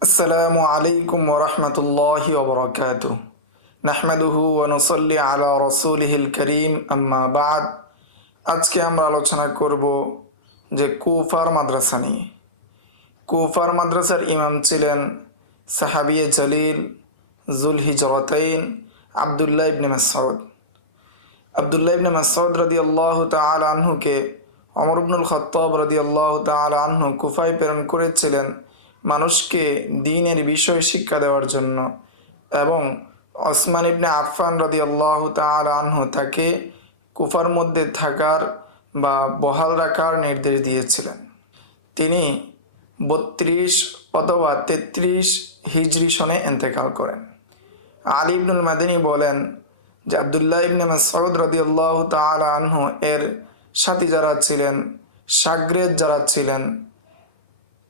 আসসালামু আলাইকুম করিম আজকে আমরা আলোচনা করব যে কুফার মাদ্রাসা নিয়ে। কুফার মাদ্রাসার ইমাম ছিলেন সাহাবিয়ে জলিল জুলহিজরতাইন আবদুল্লাহ ইবনে মাসউদ। আবদুল্লাহ ইবনে মাসউদ রাদিয়াল্লাহু তাআলা আনহুকে অমর ইবনুল খাত্তাব রাদিয়াল্লাহু তাআলা আনহু কুফায় প্রেরণ করেছিলেন মানুষকে দিনের বিষয় শিক্ষা দেওয়ার জন্য এবং ওসমান ইবনে আফফান রাদিয়াল্লাহু তাআলা আনহু তাকে কুফার মধ্যে থাকার বা বহাল রাখার নির্দেশ দিয়েছিলেন। তিনি বত্রিশ অথবা তেত্রিশ হিজরি সনে এন্তেকাল করেন। আলী ইবনুল মাদিনী বলেন যে আবদুল্লাহ ইবনে মাসউদ রাদিয়াল্লাহু তাআলা আনহু এর সাথী যারা ছিলেন, সাগরেদ যারা ছিলেন,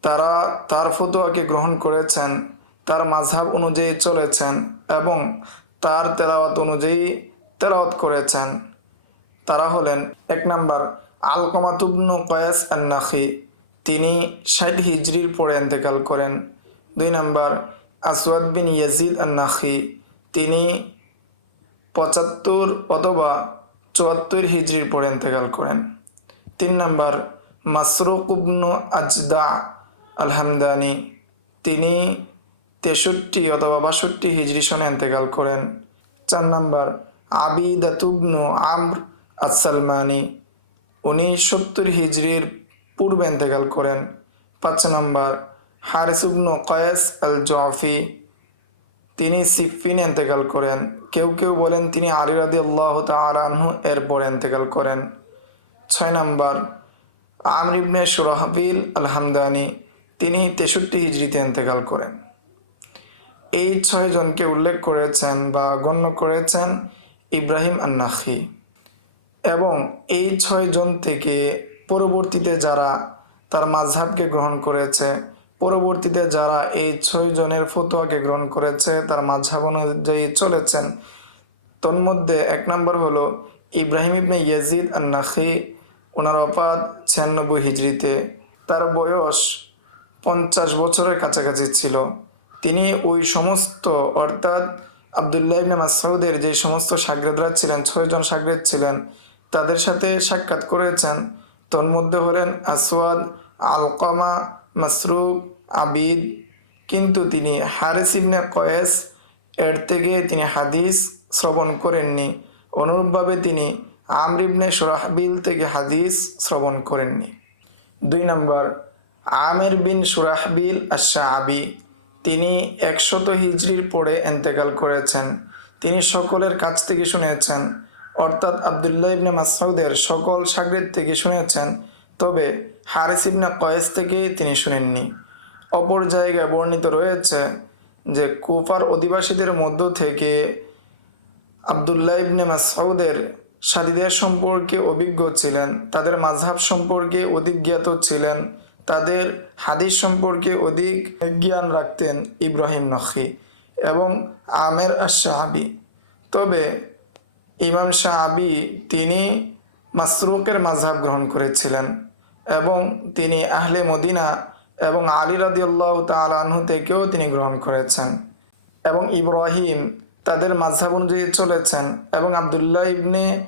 তারা তার ফতোয়াকে গ্রহণ করেছেন, তার মাঝহাব অনুযায়ী চলেছেন এবং তার তেলাওয়াত অনুযায়ী তেলাওয়াত করেছেন। তারা হলেন এক নাম্বার আলকমাতুবনু কয়াস আন্নাখি। তিনি ষাট হিজরির পরে এন্তেকাল করেন। দুই নাম্বার আসওয়াদ বিন ইয়াজিদ আন্নাখি। তিনি পঁচাত্তর অথবা চুয়াত্তর হিজরির পরে এন্তেকাল করেন। তিন নাম্বার, মাসরুক আজদা আলহামদানি, তিনি তেষট্টি অথবা বাষট্টি হিজরি সনে এন্তেকাল করেন। চার নাম্বার আবিদাতুবনু আমর আসসালমানি, উনি সত্তর হিজরির পূর্বে এন্তেকাল করেন। পাঁচ নাম্বার হারিসুবনু কয়েস আল জফি তিনি সিফিন এন্তেকাল করেন। কেউ কেউ বলেন তিনি আলী রাদি আল্লাহ তালাহু এরপর এন্তেকাল করেন। ছয় নম্বর, আমর ইবনে সুরাহবিল আলহামদানি তিনি তেষট্টি হিজড়িতে এন্তেকাল করেন। এই ছয় জনকে উল্লেখ করেছেন বা গণ্য করেছেন ইব্রাহিম আন্নাখি। এবং এই ছয় জন থেকে পরবর্তীতে যারা তার মাঝহাবকে গ্রহণ করেছে পরবর্তীতে যারা এই ছয় জনের ফতোয়াকে গ্রহণ করেছে, তার মাঝহাব অনুযায়ী চলেছেন। তন্মধ্যে এক নম্বর হলো ইব্রাহিম ইবনে ইয়াজিদ আন্নাখি। ওনার অপাদ ছিয়ানব্বই হিজড়িতে। তার বয়স পঞ্চাশ বছরের কাছাকাছি ছিল। তিনি ওই সমস্ত, অর্থাৎ আবদুল্লাহ ইবনে মাসউদের যে সমস্ত সাগরেদরা ছিলেন ছয়জন সাগরেদ ছিলেন, তাদের সাথে সাক্ষাৎ করেছেন। তন্মধ্যে হলেন আসওয়াদ আলকামা মাসরুক আবিদ, কিন্তু তিনি হারিস ইবনে কয়েস, এর থেকে তিনি হাদিস শ্রবণ করেননি। অনুরূপভাবে তিনি আমর ইবনে সুরাহবিল থেকে হাদিস শ্রবণ করেননি। দুই নম্বর, আমের বিন সুরাহবিল আশা আবি তিনি একশত হিজরির পরে এন্তেকাল করেছেন। তিনি সকলের কাছ থেকে শুনেছেন। অর্থাৎ আবদুল্লাহ ইবনে মাসউদের সকল সাগরের থেকে শুনেছেন। তবে হারিস ইবনে কয়েস থেকে তিনি শুনেননি। অপর জায়গায় বর্ণিত রয়েছে যে কুফার অধিবাসীদের মধ্য থেকে আবদুল্লাহ ইবনে মাসউদের সাদীদের সম্পর্কে অভিজ্ঞ ছিলেন, তাদের মাঝহাব সম্পর্কে অধিক জ্ঞাত ছিলেন, তাদের হাদিস সম্পর্কে অধিক জ্ঞান রাখতেন ইব্রাহিম নখি এবং আমের আশাহাবি তবে ইমাম শাহাবি তিনি মাসরুকের মাঝহাব গ্রহণ করেছিলেন। এবং তিনি আহলে মদিনা এবং আলী রাদিউল্লাহ তালাহু থেকেও তিনি গ্রহণ করেছেন। এবং ইব্রাহিম তাদের মাঝহাব অনুযায়ী চলেছেন এবং আবদুল্লাহ ইবনে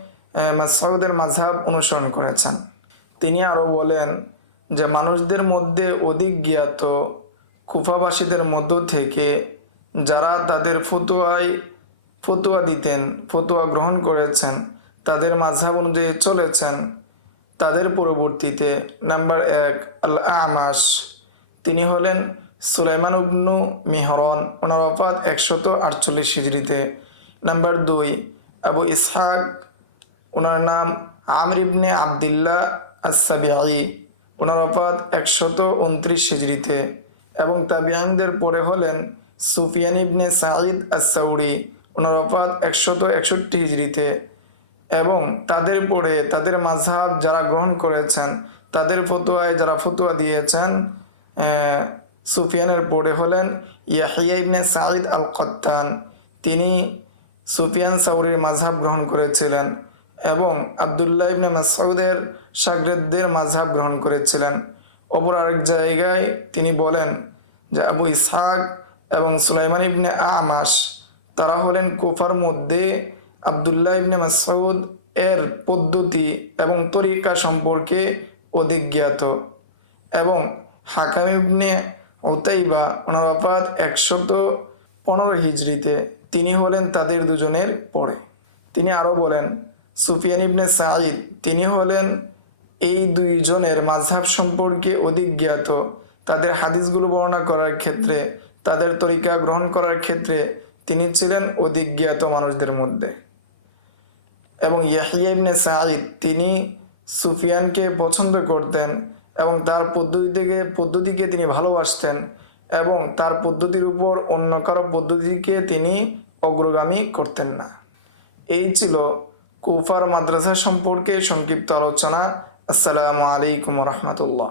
মাসউদের মাঝহাব অনুসরণ করেছেন। তিনি আরও বলেন যে, মানুষদের মধ্যে অধিক জ্ঞাত কুফাবাসীদের মধ্য থেকে যারা তাদের ফতুয়ায়, ফতুয়া দিতেন, ফতুয়া গ্রহণ করেছেন, তাদের মাঝহাব অনুযায়ী চলেছেন। তাদের পরবর্তীতে নাম্বার এক আল আমাস তিনি হলেন সুলাইমান উবনু মিহরন। ওনার অপাত একশত আটচল্লিশ হিজড়িতে। নাম্বার দুই, আবু ইসহাক। ওনার নাম আমর ইবনে আবদুল্লাহ আসাবিআই ওনার অপাত একশত উনত্রিশ হিজড়িতে। এবং তাবিয়ানদের পরে হলেন সুফিয়ান ইবনে সাঈদ আসাউরি ওনার অপাত একশত একষট্টি হিজড়িতে। এবং তাদের পরে তাদের মাঝহাব যারা গ্রহণ করেছেন, তাদের ফতুয়ায় যারা ফতুয়া দিয়েছেন সুফিয়ানের পরে হলেন ইয়াহিয়া ইবনে সাঈদ আল কত্তান তিনি সুফিয়ান সাউরির মাঝহাব গ্রহণ করেছিলেন এবং আবদুল্লাহ ইবনে মাসউদের সাগরেদদের মাঝহাব গ্রহণ করেছিলেন। অপর আরেক জায়গায় তিনি বলেন যে আবু ইসহাক এবং সুলাইমান ইবনে আমাস তারা হলেন কুফার মধ্যে আবদুল্লাহ ইবনে মাসউদ এর পদ্ধতি এবং তরিকা সম্পর্কে অধিক জ্ঞাত এবং হাকাম ইবনে ওতাইবা ওনার অপাত একশত পনেরো হিজড়িতে তিনি হলেন তাদের দুজনের পরে। তিনি আরও বলেন, সুফিয়ান ইবনে সাঈদ তিনি হলেন এই দুইজনের মাঝহাব সম্পর্কে অধিক জ্ঞাত তাদের হাদিসগুলো বর্ণনা করার ক্ষেত্রে, তাদের তরিকা গ্রহণ করার ক্ষেত্রে তিনি ছিলেন অধিক জ্ঞাত মানুষদের মধ্যে। এবং ইয়াহিয়া ইবনে সাঈদ, তিনি সুফিয়ানকে পছন্দ করতেন এবং তার পদ্ধতি থেকে পদ্ধতিকে তিনি ভালোবাসতেন এবং তার পদ্ধতির উপর অন্য কারও পদ্ধতিকে তিনি অগ্রগামী করতেন না। এই ছিল কুফার মাদ্রাসা সম্পর্কে সংক্ষিপ্ত আলোচনা। আসসালামু আলাইকুম রহমতুল্লাহ।